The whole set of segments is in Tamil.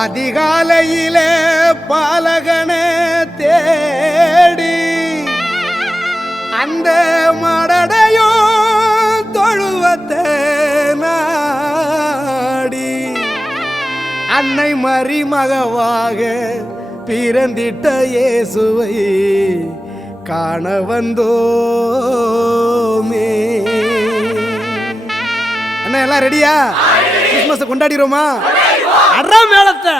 அதிகாலையிலே பாலகனை தேடி அந்த மடடையும் தொழுவத்தை நாடி அன்னை மரிமகவாக பிறந்திட்ட இயேசுவை காண வந்தோமே. அண்ணா எல்லாம் ரெடியா? கிறிஸ்மஸ் கொண்டாடிரோமா? அறா மேளத்தை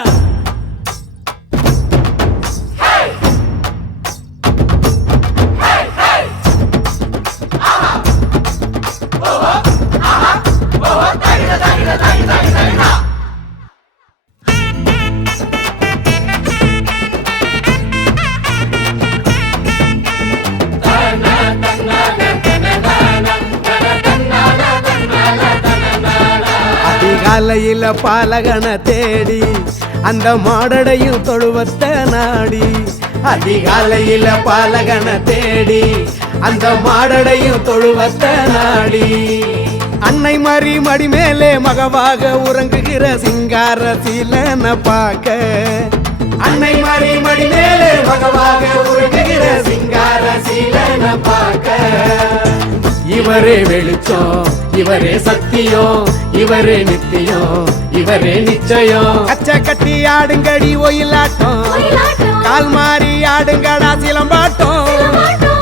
அதிகாலையில பாலகனை தேடி அந்த மாடடையும் தொழுவத்தை நாடி அதிகாலையில பாலகனை தேடி அந்த மாடடையும் தொழுவத்தை நாடி அன்னை மரி மடி மேலே மகவாக உறங்குகிற சிங்கார சீலன பார்க்க அன்னை மரி மடி மேலே மகவாக உறங்குகிற சிங்கார சீலன பார்க்க இவரே வெளிச்சம் இவரே சத்தியம் இவரே நித்தியம் இவரே நிச்சயம். கச்ச கட்டி ஆடுங்கடி ஒயிலாட்டம் கால் மாறி ஆடுங்கடா சிலம்பாட்டம்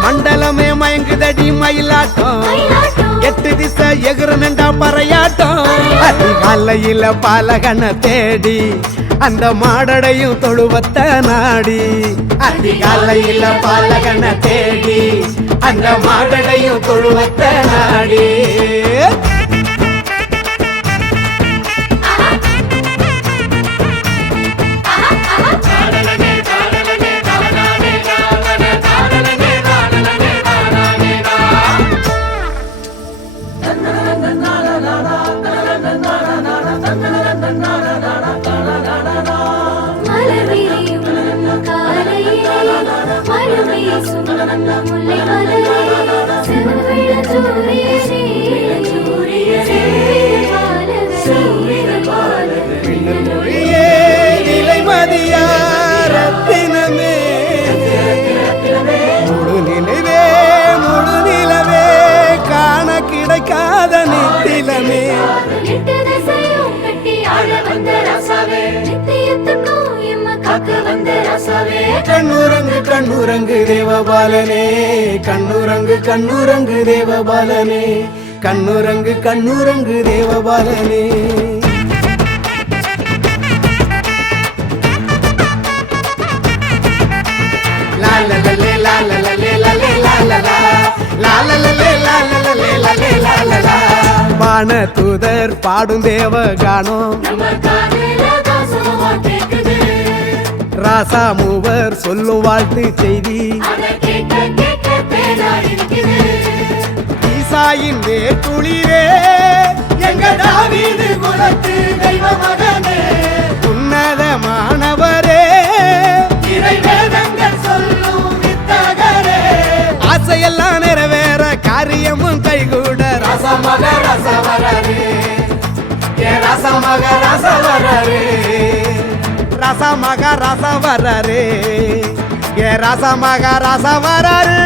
மண்டலமே மயங்குதடி மயிலாட்டம் எட்டு திசை எகுறனண்டா பறையாட்டம். அதிகாலையில பாலகனை தேடி அந்த மாடடையும் தொழுவத்தை நாடி அதிகாலையில பாலகனை தேடி அந்த மாடடையும் தொழுவத்தை நாடி கிடைக்காத நித்திலமே கண்ணுரங்கு கண்ணுரங்கு தேவபாலனே கண்ணுரங்கு கண்ணுரங்கு தேவபாலனே கண்ணுரங்கு கண்ணுரங்கு தேவபாலனே. லாலலலே லாலலலே லாலே லாலலா லாலலலே லாலலலே லாலே லாலலா. வான தூதர் பாடும் தேவ கானம் ராசா மூவர் சொல்லும் வாழ்த்து செய்தி ஈசாயின் வேட்டுளிரே எங்க தாவீது குலத்து தெய்வ மகனே உன்னதமானவரே இறைவேதங்கள் சொல்லும் வித்தகரே ஆசையெல்லாம் நிறைவேற காரியமும் கைகூட ரசமக ரசவரரே ரசமக ரசவரரே ரசமக ரசவரரே ரசமக ரசவரரே.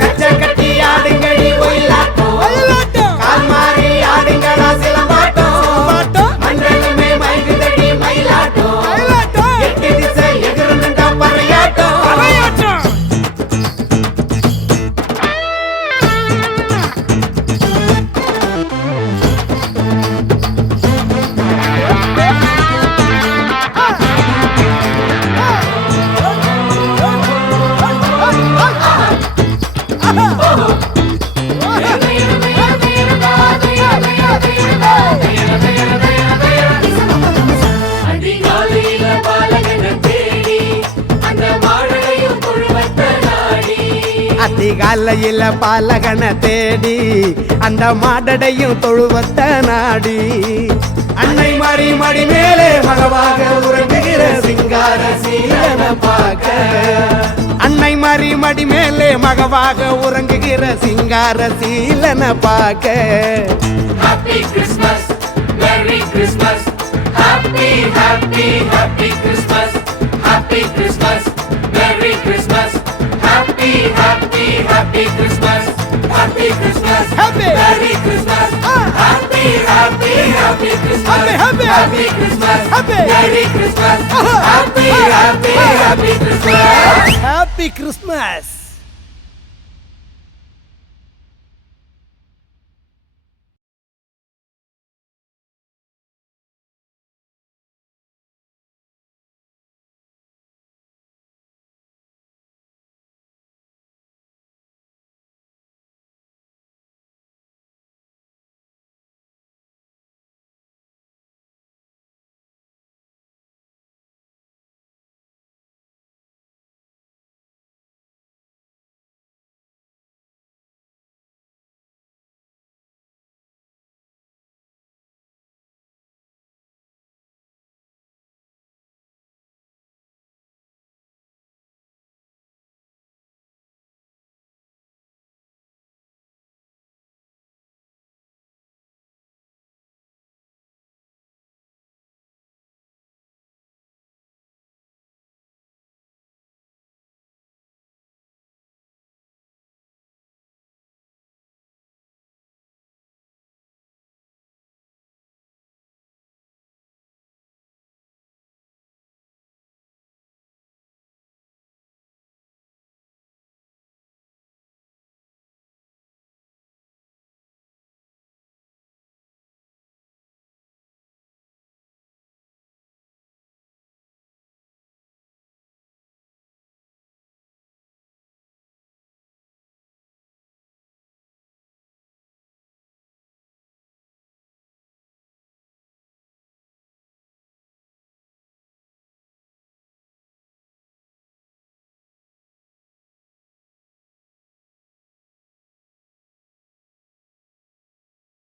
கச்ச கட்டி ஆடுங்கடி ஒயிலாட்டம் கால் மாறி ஆடுங்கடா சிலம்பாட்டம் மண்டலமே மயங்குதடி மயிலாட்டம் எட்டு திசை எகுறனண்டா பறையாட்டம். அதிகாலையில பாலகனை தேடி அந்த மாடடையும் தொழுவத்தை நாடி அன்னை மரி மடி மேலே மகவாக உறங்குகிற சிங்கார சீலன பார்க்க அன்னை மரி மடி மேலே மகவாக உறங்குகிற சிங்கார சீலன பார்க்க. Happy Christmas, Merry Christmas, Happy happy, happy, happy Christmas. Happy Christmas. Merry Christmas. Happy, happy, happy Christmas. Happy Christmas. Happy. Merry Christmas. Happy, happy, happy Christmas. Happy, happy. Happy Christmas. Happy. Merry Christmas. Happy, happy, happy Christmas. Happy Christmas.